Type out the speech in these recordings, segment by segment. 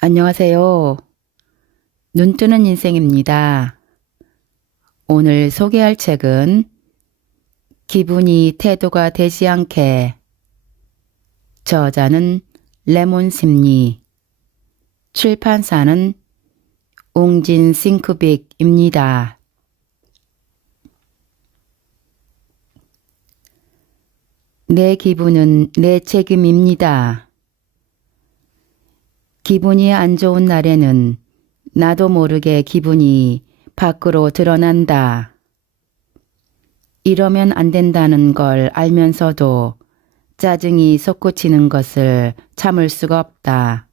안녕하세요. 눈뜨는 인생입니다. 오늘 소개할 책은 기분이 태도가 되지 않게. 저자는 레몬심리, 출판사는 웅진 싱크빅입니다. 내 기분은 내 책임입니다. 기분이 안 좋은 날에는 나도 모르게 기분이 밖으로 드러난다. 이러면 안 된다는 걸 알면서도 짜증이 솟구치는 것을 참을 수가 없다.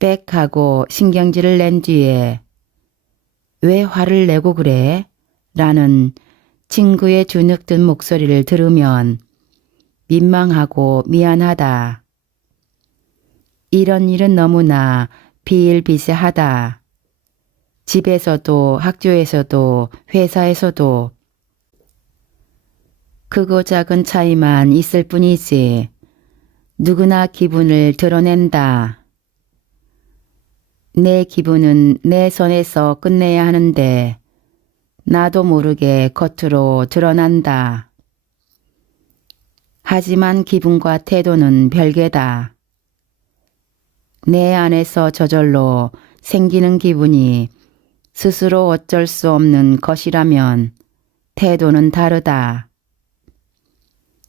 빽 하고 신경질을 낸 뒤에 왜 화를 내고 그래? 라는 친구의 주눅든 목소리를 들으면 민망하고 미안하다. 이런 일은 너무나 비일비재하다. 집에서도 학교에서도 회사에서도 크고 작은 차이만 있을 뿐이지 누구나 기분을 드러낸다. 내 기분은 내 손에서 끝내야 하는데 나도 모르게 겉으로 드러난다. 하지만 기분과 태도는 별개다. 내 안에서 저절로 생기는 기분이 스스로 어쩔 수 없는 것이라면 태도는 다르다.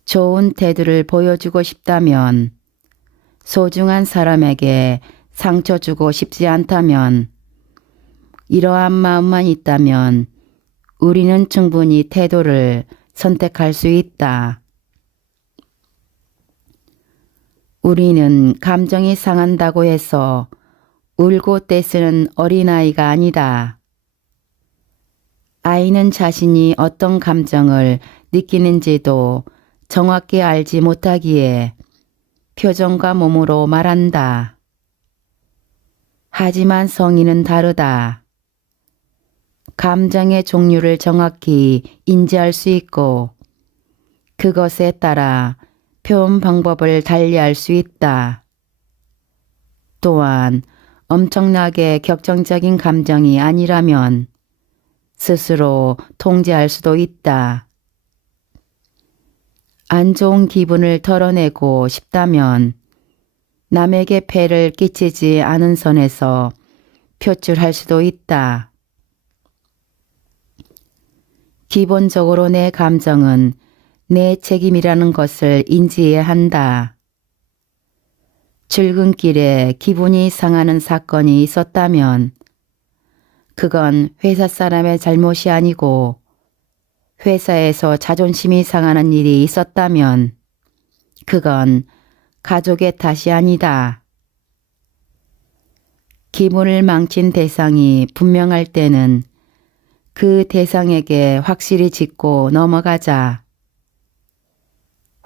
좋은 태도를 보여주고 싶다면, 소중한 사람에게 상처 주고 싶지 않다면, 이러한 마음만 있다면 우리는 충분히 태도를 선택할 수 있다. 우리는 감정이 상한다고 해서 울고 떼쓰는 어린아이가 아니다. 아이는 자신이 어떤 감정을 느끼는지도 정확히 알지 못하기에 표정과 몸으로 말한다. 하지만 성인은 다르다. 감정의 종류를 정확히 인지할 수 있고 그것에 따라 표현 방법을 달리할 수 있다. 또한 엄청나게 격정적인 감정이 아니라면 스스로 통제할 수도 있다. 안 좋은 기분을 털어내고 싶다면 남에게 폐를 끼치지 않은 선에서 표출할 수도 있다. 기본적으로 내 감정은 내 책임이라는 것을 인지해야 한다. 출근길에 기분이 상하는 사건이 있었다면 그건 회사 사람의 잘못이 아니고 회사에서 자존심이 상하는 일이 있었다면 그건 가족의 탓이 아니다. 기분을 망친 대상이 분명할 때는 그 대상에게 확실히 짚고 넘어가자.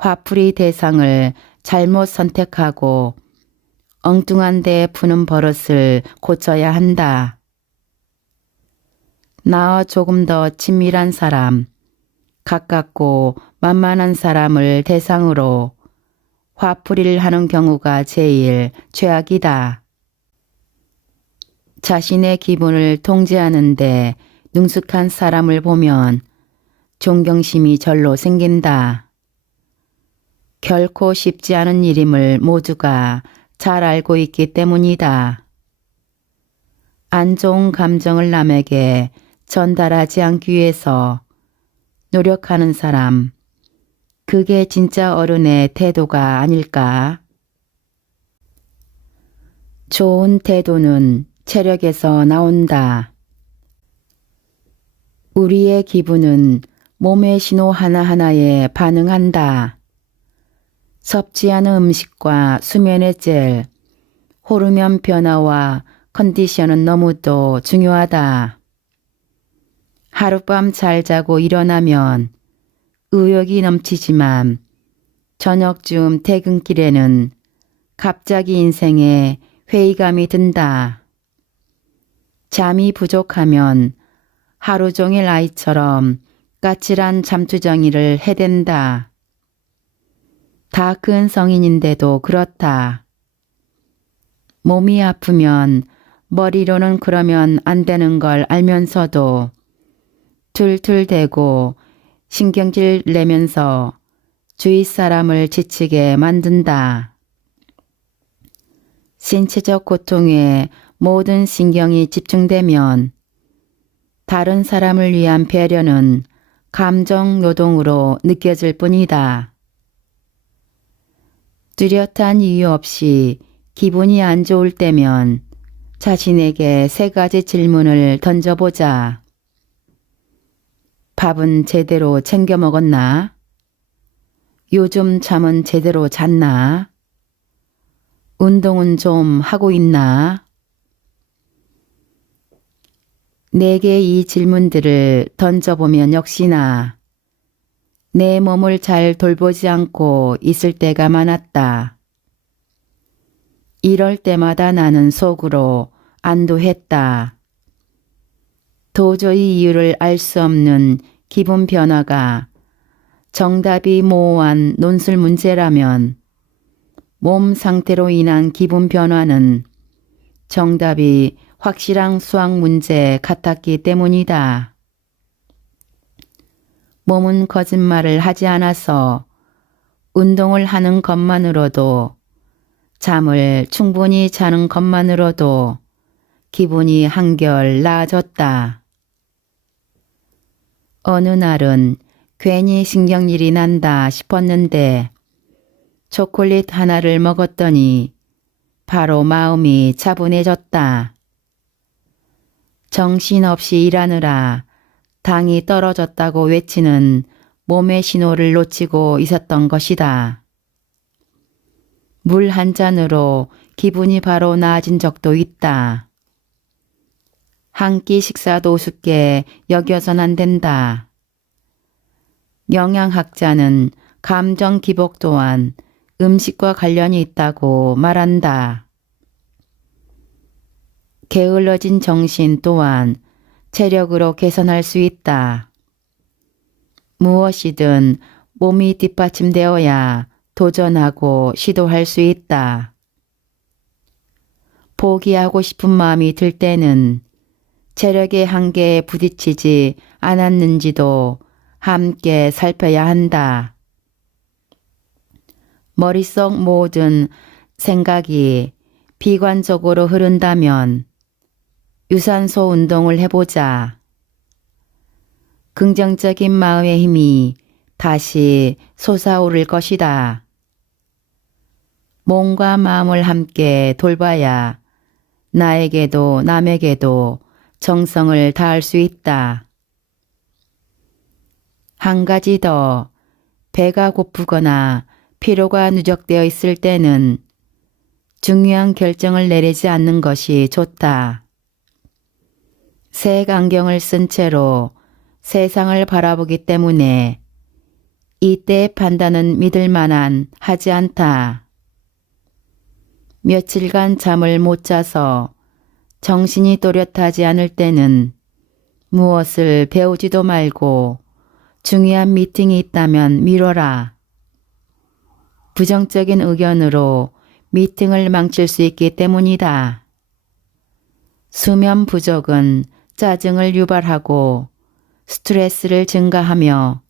화풀이 대상을 잘못 선택하고 엉뚱한 데에 푸는 버릇을 고쳐야 한다. 나와 조금 더 친밀한 사람, 가깝고 만만한 사람을 대상으로 화풀이를 하는 경우가 제일 최악이다. 자신의 기분을 통제하는데 능숙한 사람을 보면 존경심이 절로 생긴다. 결코 쉽지 않은 일임을 모두가 잘 알고 있기 때문이다. 안 좋은 감정을 남에게 전달하지 않기 위해서 노력하는 사람, 그게 진짜 어른의 태도가 아닐까? 좋은 태도는 체력에서 나온다. 우리의 기분은 몸의 신호 하나하나에 반응한다. 섭취하는 음식과 수면의 질, 호르몬 변화와 컨디션은 너무도 중요하다. 하룻밤 잘 자고 일어나면 의욕이 넘치지만 저녁쯤 퇴근길에는 갑자기 인생에 회의감이 든다. 잠이 부족하면 하루 종일 아이처럼 까칠한 잠투정이를 해댄다. 다 큰 성인인데도 그렇다. 몸이 아프면 머리로는 그러면 안 되는 걸 알면서도 툴툴대고 신경질 내면서 주위 사람을 지치게 만든다. 신체적 고통에 모든 신경이 집중되면 다른 사람을 위한 배려는 감정 노동으로 느껴질 뿐이다. 뚜렷한 이유 없이 기분이 안 좋을 때면 자신에게 3가지 질문을 던져보자. 밥은 제대로 챙겨 먹었나? 요즘 잠은 제대로 잤나? 운동은 좀 하고 있나? 4개의 이 질문들을 던져보면 역시나 내 몸을 잘 돌보지 않고 있을 때가 많았다. 이럴 때마다 나는 속으로 안도했다. 도저히 이유를 알 수 없는 기분 변화가 정답이 모호한 논술 문제라면 몸 상태로 인한 기분 변화는 정답이 확실한 수학 문제 같았기 때문이다. 몸은 거짓말을 하지 않아서 운동을 하는 것만으로도 잠을 충분히 자는 것만으로도 기분이 한결 나아졌다. 어느 날은 괜히 신경질이 난다 싶었는데 초콜릿 하나를 먹었더니 바로 마음이 차분해졌다. 정신없이 일하느라 당이 떨어졌다고 외치는 몸의 신호를 놓치고 있었던 것이다. 물 한 잔으로 기분이 바로 나아진 적도 있다. 한 끼 식사도 우습게 여겨선 안 된다. 영양학자는 감정 기복 또한 음식과 관련이 있다고 말한다. 게을러진 정신 또한 체력으로 개선할 수 있다. 무엇이든 몸이 뒷받침되어야 도전하고 시도할 수 있다. 포기하고 싶은 마음이 들 때는 체력의 한계에 부딪히지 않았는지도 함께 살펴야 한다. 머릿속 모든 생각이 비관적으로 흐른다면 유산소 운동을 해보자. 긍정적인 마음의 힘이 다시 솟아오를 것이다. 몸과 마음을 함께 돌봐야 나에게도 남에게도 정성을 다할 수 있다. 한 가지 더, 배가 고프거나 피로가 누적되어 있을 때는 중요한 결정을 내리지 않는 것이 좋다. 색 안경을 쓴 채로 세상을 바라보기 때문에 이때의 판단은 믿을 만한 하지 않다. 며칠간 잠을 못 자서 정신이 또렷하지 않을 때는 무엇을 배우지도 말고 중요한 미팅이 있다면 미뤄라. 부정적인 의견으로 미팅을 망칠 수 있기 때문이다. 수면 부족은 짜증을 유발하고 스트레스를 증가하며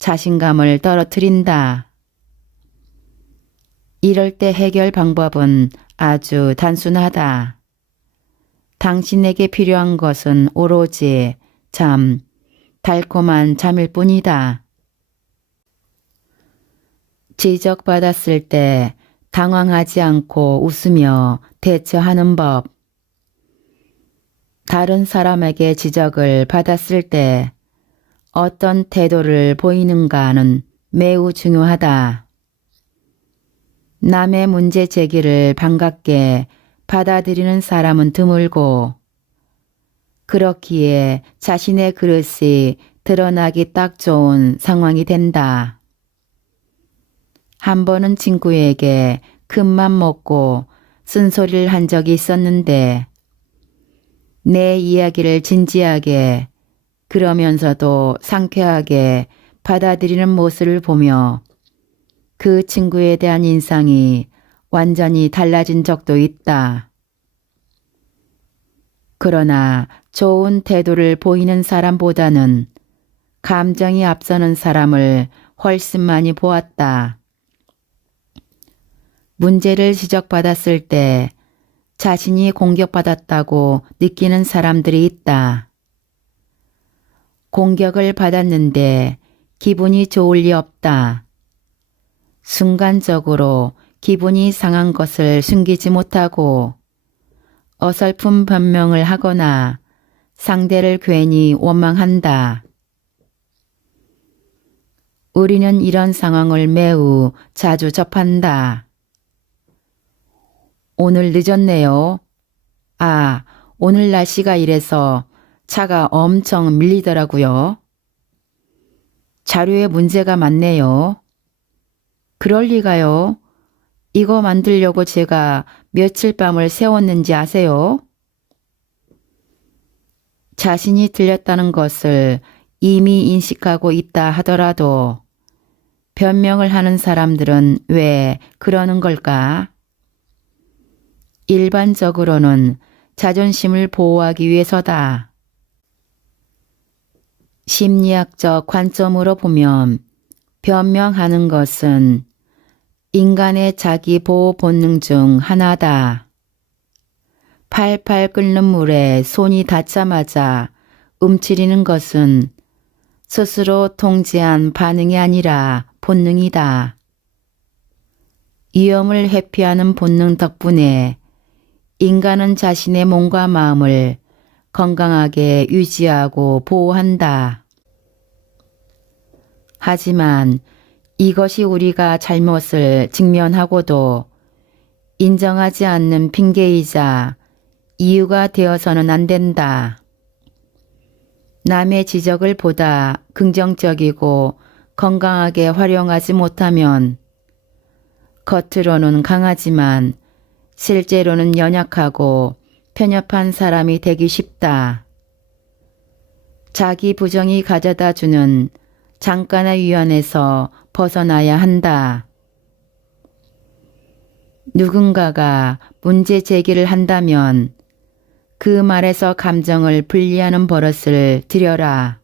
자신감을 떨어뜨린다. 이럴 때 해결 방법은 아주 단순하다. 당신에게 필요한 것은 오로지 달콤한 잠일 뿐이다. 지적받았을 때 당황하지 않고 웃으며 대처하는 법. 다른 사람에게 지적을 받았을 때 어떤 태도를 보이는가는 매우 중요하다. 남의 문제 제기를 반갑게 받아들이는 사람은 드물고 그렇기에 자신의 그릇이 드러나기 딱 좋은 상황이 된다. 한 번은 친구에게 큰맘 먹고 쓴소리를 한 적이 있었는데 내 이야기를 진지하게 그러면서도 상쾌하게 받아들이는 모습을 보며 그 친구에 대한 인상이 완전히 달라진 적도 있다. 그러나 좋은 태도를 보이는 사람보다는 감정이 앞서는 사람을 훨씬 많이 보았다. 문제를 지적받았을 때 자신이 공격받았다고 느끼는 사람들이 있다. 공격을 받았는데 기분이 좋을 리 없다. 순간적으로 기분이 상한 것을 숨기지 못하고 어설픈 변명을 하거나 상대를 괜히 원망한다. 우리는 이런 상황을 매우 자주 접한다. 오늘 늦었네요. 아, 오늘 날씨가 이래서 차가 엄청 밀리더라고요. 자료에 문제가 많네요. 그럴 리가요. 이거 만들려고 제가 며칠 밤을 새웠는지 아세요? 자신이 틀렸다는 것을 이미 인식하고 있다 하더라도 변명을 하는 사람들은 왜 그러는 걸까? 일반적으로는 자존심을 보호하기 위해서다. 심리학적 관점으로 보면 변명하는 것은 인간의 자기 보호 본능 중 하나다. 팔팔 끓는 물에 손이 닿자마자 움츠리는 것은 스스로 통제한 반응이 아니라 본능이다. 위험을 회피하는 본능 덕분에 인간은 자신의 몸과 마음을 건강하게 유지하고 보호한다. 하지만 이것이 우리가 잘못을 직면하고도 인정하지 않는 핑계이자 이유가 되어서는 안 된다. 남의 지적을 보다 긍정적이고 건강하게 활용하지 못하면 겉으로는 강하지만 실제로는 연약하고 편협한 사람이 되기 쉽다. 자기 부정이 가져다 주는 잠깐의 위안에서 벗어나야 한다. 누군가가 문제 제기를 한다면 그 말에서 감정을 분리하는 버릇을 들여라.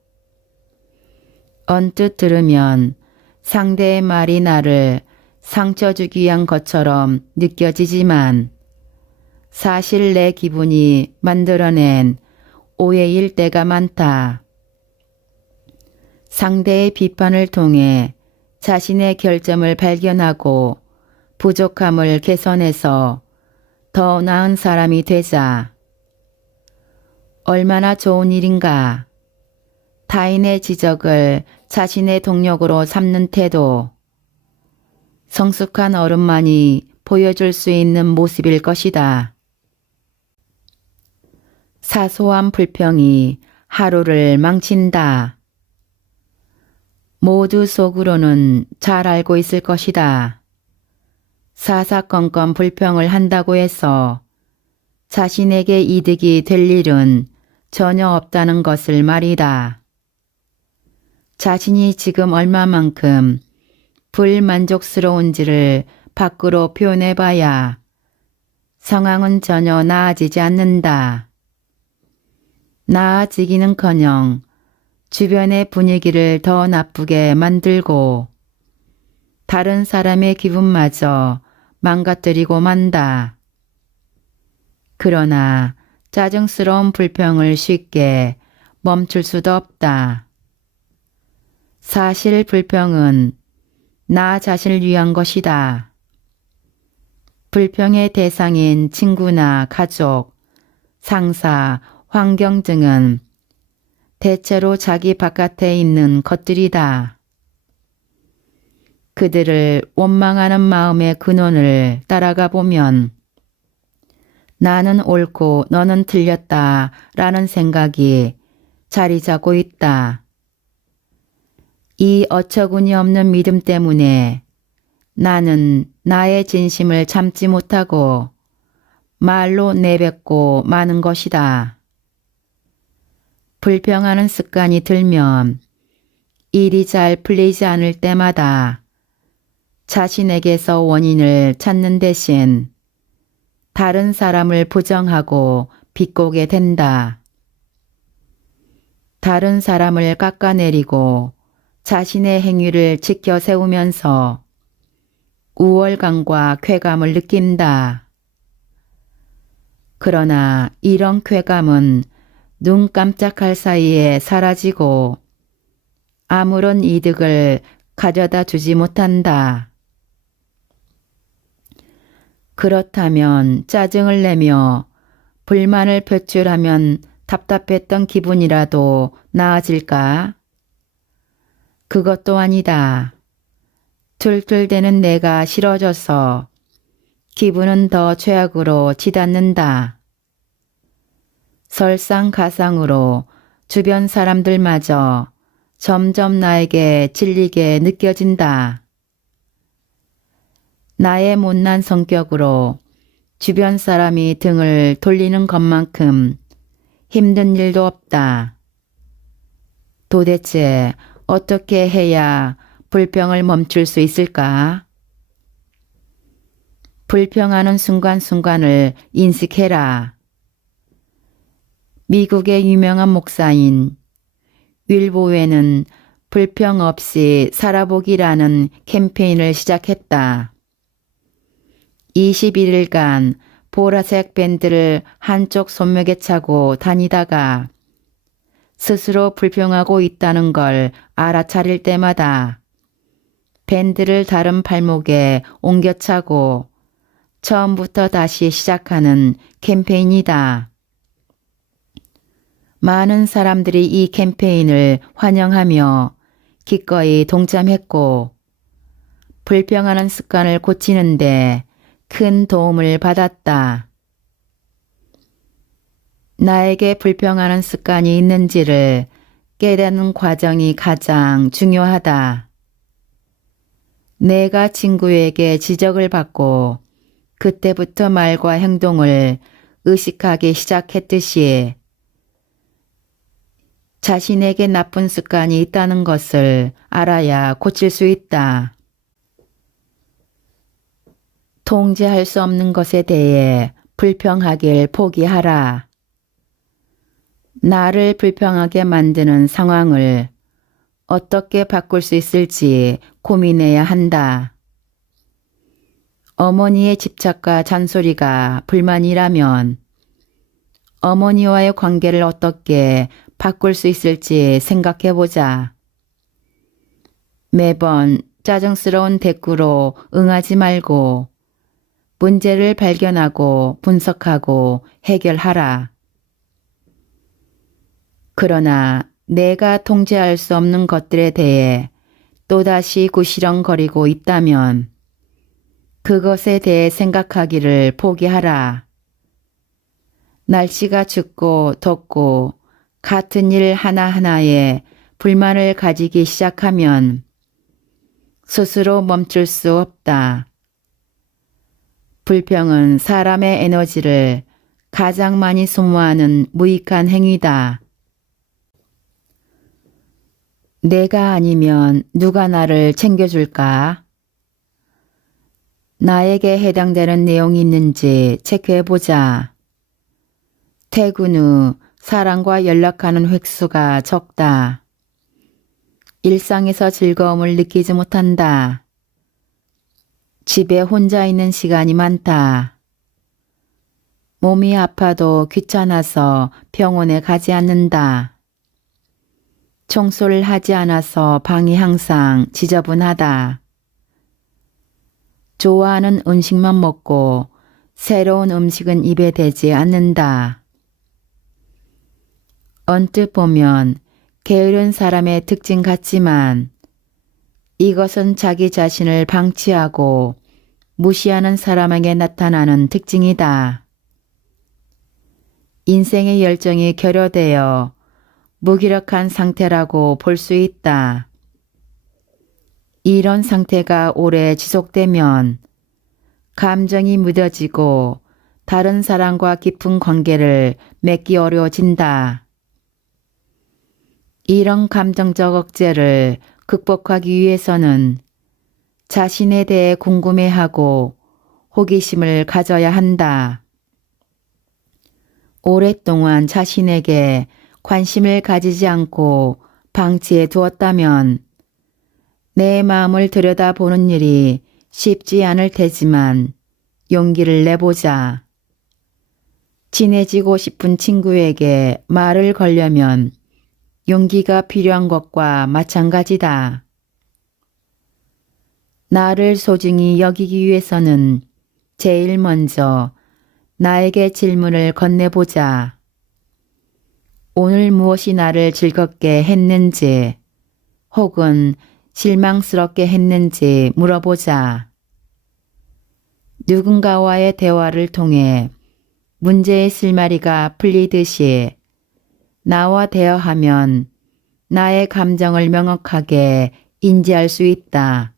언뜻 들으면 상대의 말이 나를 상처 주기 위한 것처럼 느껴지지만 사실 내 기분이 만들어낸 오해일 때가 많다. 상대의 비판을 통해 자신의 결점을 발견하고 부족함을 개선해서 더 나은 사람이 되자. 얼마나 좋은 일인가. 타인의 지적을 자신의 동력으로 삼는 태도. 성숙한 어른만이 보여줄 수 있는 모습일 것이다. 사소한 불평이 하루를 망친다. 모두 속으로는 잘 알고 있을 것이다. 사사건건 불평을 한다고 해서 자신에게 이득이 될 일은 전혀 없다는 것을 말이다. 자신이 지금 얼마만큼 불만족스러운지를 밖으로 표현해봐야 상황은 전혀 나아지지 않는다. 나아지기는커녕 주변의 분위기를 더 나쁘게 만들고 다른 사람의 기분마저 망가뜨리고 만다. 그러나 짜증스러운 불평을 쉽게 멈출 수도 없다. 사실 불평은 나 자신을 위한 것이다. 불평의 대상인 친구나 가족, 상사, 환경 등은 대체로 자기 바깥에 있는 것들이다. 그들을 원망하는 마음의 근원을 따라가 보면 나는 옳고 너는 틀렸다 라는 생각이 자리 잡고 있다. 이 어처구니 없는 믿음 때문에 나는 나의 진심을 참지 못하고 말로 내뱉고 마는 것이다. 불평하는 습관이 들면 일이 잘 풀리지 않을 때마다 자신에게서 원인을 찾는 대신 다른 사람을 부정하고 비꼬게 된다. 다른 사람을 깎아내리고 자신의 행위를 지켜 세우면서 우월감과 쾌감을 느낀다. 그러나 이런 쾌감은 눈 깜짝할 사이에 사라지고 아무런 이득을 가져다 주지 못한다. 그렇다면 짜증을 내며 불만을 표출하면 답답했던 기분이라도 나아질까? 그것도 아니다. 툴툴대는 내가 싫어져서 기분은 더 최악으로 치닫는다. 설상가상으로 주변 사람들마저 점점 나에게 질리게 느껴진다. 나의 못난 성격으로 주변 사람이 등을 돌리는 것만큼 힘든 일도 없다. 도대체 어떻게 해야 불평을 멈출 수 있을까? 불평하는 순간순간을 인식해라. 미국의 유명한 목사인 윌보웨는 불평 없이 살아보기라는 캠페인을 시작했다. 21일간 보라색 밴드를 한쪽 손목에 차고 다니다가 스스로 불평하고 있다는 걸 알아차릴 때마다 밴드를 다른 발목에 옮겨 차고 처음부터 다시 시작하는 캠페인이다. 많은 사람들이 이 캠페인을 환영하며 기꺼이 동참했고 불평하는 습관을 고치는데 큰 도움을 받았다. 나에게 불평하는 습관이 있는지를 깨닫는 과정이 가장 중요하다. 내가 친구에게 지적을 받고 그때부터 말과 행동을 의식하기 시작했듯이 자신에게 나쁜 습관이 있다는 것을 알아야 고칠 수 있다. 통제할 수 없는 것에 대해 불평하길 포기하라. 나를 불평하게 만드는 상황을 어떻게 바꿀 수 있을지 고민해야 한다. 어머니의 집착과 잔소리가 불만이라면 어머니와의 관계를 어떻게 바꿀 수 있을지 생각해보자. 매번 짜증스러운 대꾸로 응하지 말고 문제를 발견하고 분석하고 해결하라. 그러나 내가 통제할 수 없는 것들에 대해 또다시 구시렁거리고 있다면 그것에 대해 생각하기를 포기하라. 날씨가 춥고 덥고 같은 일 하나하나에 불만을 가지기 시작하면 스스로 멈출 수 없다. 불평은 사람의 에너지를 가장 많이 소모하는 무익한 행위다. 내가 아니면 누가 나를 챙겨줄까? 나에게 해당되는 내용이 있는지 체크해보자. 퇴근 후 사람과 연락하는 횟수가 적다. 일상에서 즐거움을 느끼지 못한다. 집에 혼자 있는 시간이 많다. 몸이 아파도 귀찮아서 병원에 가지 않는다. 청소를 하지 않아서 방이 항상 지저분하다. 좋아하는 음식만 먹고 새로운 음식은 입에 대지 않는다. 언뜻 보면 게으른 사람의 특징 같지만 이것은 자기 자신을 방치하고 무시하는 사람에게 나타나는 특징이다. 인생의 열정이 결여되어 무기력한 상태라고 볼 수 있다. 이런 상태가 오래 지속되면 감정이 무뎌지고 다른 사람과 깊은 관계를 맺기 어려워진다. 이런 감정적 억제를 극복하기 위해서는 자신에 대해 궁금해하고 호기심을 가져야 한다. 오랫동안 자신에게 관심을 가지지 않고 방치해 두었다면 내 마음을 들여다보는 일이 쉽지 않을 테지만 용기를 내보자. 친해지고 싶은 친구에게 말을 걸려면 용기가 필요한 것과 마찬가지다. 나를 소중히 여기기 위해서는 제일 먼저 나에게 질문을 건네보자. 오늘 무엇이 나를 즐겁게 했는지 혹은 실망스럽게 했는지 물어보자. 누군가와의 대화를 통해 문제의 실마리가 풀리듯이 나와 대화하면 나의 감정을 명확하게 인지할 수 있다.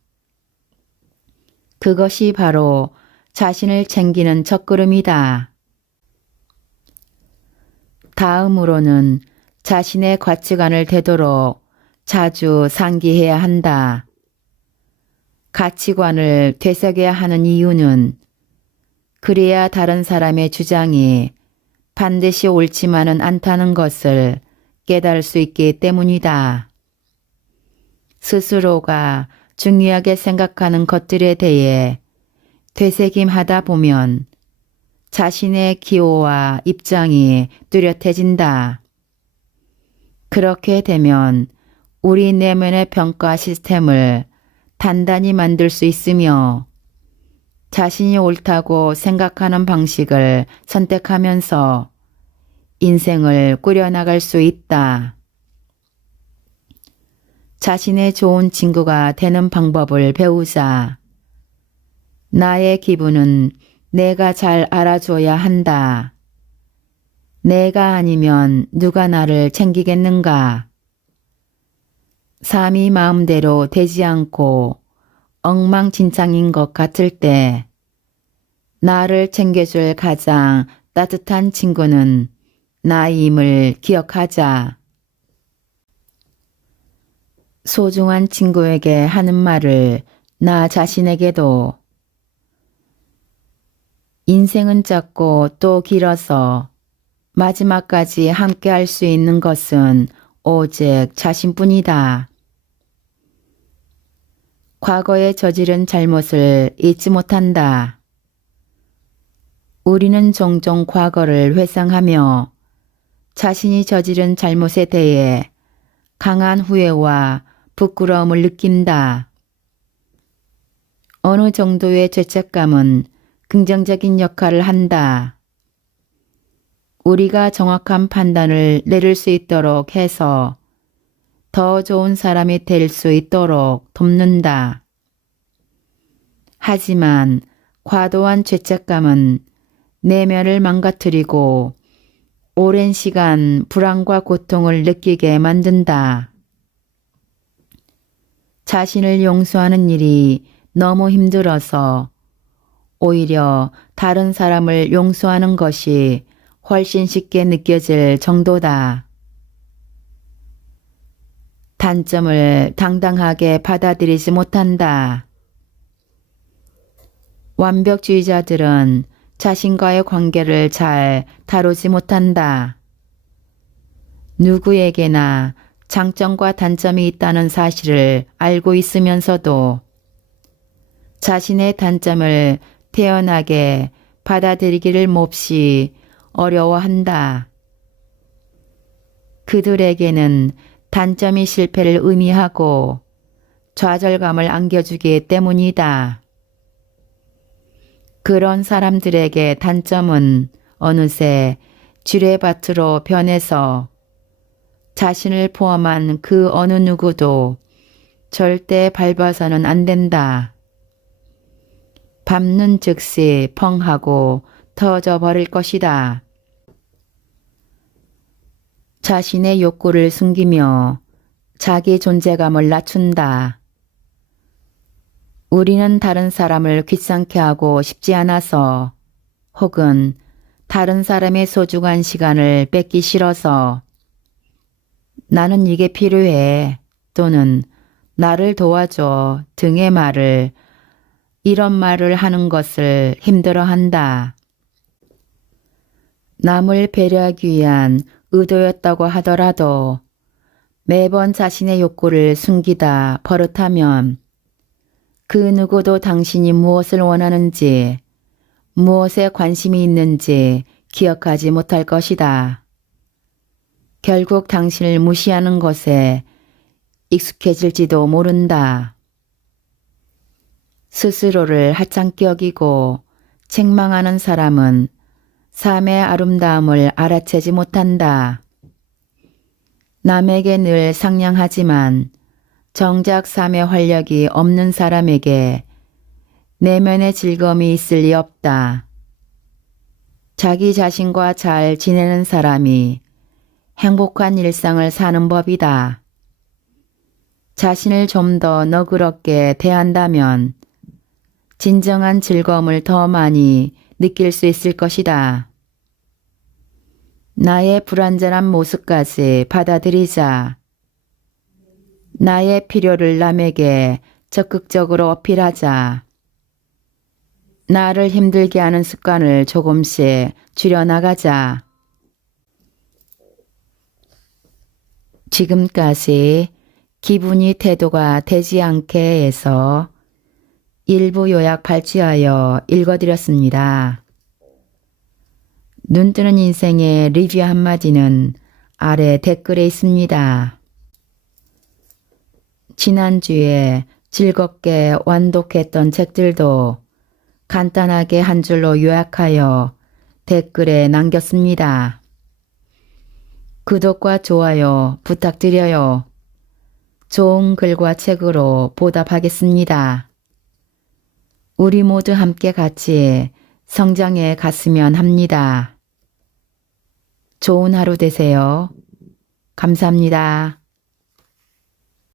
그것이 바로 자신을 챙기는 첫걸음이다. 다음으로는 자신의 가치관을 되도록 자주 상기해야 한다. 가치관을 되새겨야 하는 이유는 그래야 다른 사람의 주장이 반드시 옳지만은 않다는 것을 깨달을 수 있기 때문이다. 스스로가 중요하게 생각하는 것들에 대해 되새김하다 보면 자신의 기호와 입장이 뚜렷해진다. 그렇게 되면 우리 내면의 평가 시스템을 단단히 만들 수 있으며 자신이 옳다고 생각하는 방식을 선택하면서 인생을 꾸려나갈 수 있다. 자신의 좋은 친구가 되는 방법을 배우자. 나의 기분은 내가 잘 알아줘야 한다. 내가 아니면 누가 나를 챙기겠는가? 삶이 마음대로 되지 않고 엉망진창인 것 같을 때 나를 챙겨줄 가장 따뜻한 친구는 나임을 기억하자. 소중한 친구에게 하는 말을 나 자신에게도 인생은 짧고 또 길어서 마지막까지 함께 할 수 있는 것은 오직 자신뿐이다. 과거에 저지른 잘못을 잊지 못한다. 우리는 종종 과거를 회상하며 자신이 저지른 잘못에 대해 강한 후회와 부끄러움을 느낀다. 어느 정도의 죄책감은 긍정적인 역할을 한다. 우리가 정확한 판단을 내릴 수 있도록 해서 더 좋은 사람이 될 수 있도록 돕는다. 하지만 과도한 죄책감은 내면을 망가뜨리고 오랜 시간 불안과 고통을 느끼게 만든다. 자신을 용서하는 일이 너무 힘들어서 오히려 다른 사람을 용서하는 것이 훨씬 쉽게 느껴질 정도다. 단점을 당당하게 받아들이지 못한다. 완벽주의자들은 자신과의 관계를 잘 다루지 못한다. 누구에게나 장점과 단점이 있다는 사실을 알고 있으면서도 자신의 단점을 태연하게 받아들이기를 몹시 어려워한다. 그들에게는 단점이 실패를 의미하고 좌절감을 안겨주기 때문이다. 그런 사람들에게 단점은 어느새 지뢰밭으로 변해서 자신을 포함한 그 어느 누구도 절대 밟아서는 안 된다. 밟는 즉시 펑 하고 터져 버릴 것이다. 자신의 욕구를 숨기며 자기 존재감을 낮춘다. 우리는 다른 사람을 귀찮게 하고 싶지 않아서 혹은 다른 사람의 소중한 시간을 뺏기 싫어서 나는 이게 필요해 또는 나를 도와줘 등의 말을 이런 말을 하는 것을 힘들어한다. 남을 배려하기 위한 의도였다고 하더라도 매번 자신의 욕구를 숨기다 버릇하면 그 누구도 당신이 무엇을 원하는지, 무엇에 관심이 있는지 기억하지 못할 것이다. 결국 당신을 무시하는 것에 익숙해질지도 모른다. 스스로를 하찮게 여기고 책망하는 사람은 삶의 아름다움을 알아채지 못한다. 남에게 늘 상냥하지만 정작 삶의 활력이 없는 사람에게 내면의 즐거움이 있을 리 없다. 자기 자신과 잘 지내는 사람이 행복한 일상을 사는 법이다. 자신을 좀 더 너그럽게 대한다면 진정한 즐거움을 더 많이 느낄 수 있을 것이다. 나의 불완전한 모습까지 받아들이자. 나의 필요를 남에게 적극적으로 어필하자. 나를 힘들게 하는 습관을 조금씩 줄여나가자. 지금까지 기분이 태도가 되지 않게에서 일부 요약 발췌하여 읽어드렸습니다. 눈뜨는 인생의 리뷰 한마디는 아래 댓글에 있습니다. 지난주에 즐겁게 완독했던 책들도 간단하게 한 줄로 요약하여 댓글에 남겼습니다. 구독과 좋아요 부탁드려요. 좋은 글과 책으로 보답하겠습니다. 우리 모두 함께 같이 성장해 갔으면 합니다. 좋은 하루 되세요. 감사합니다.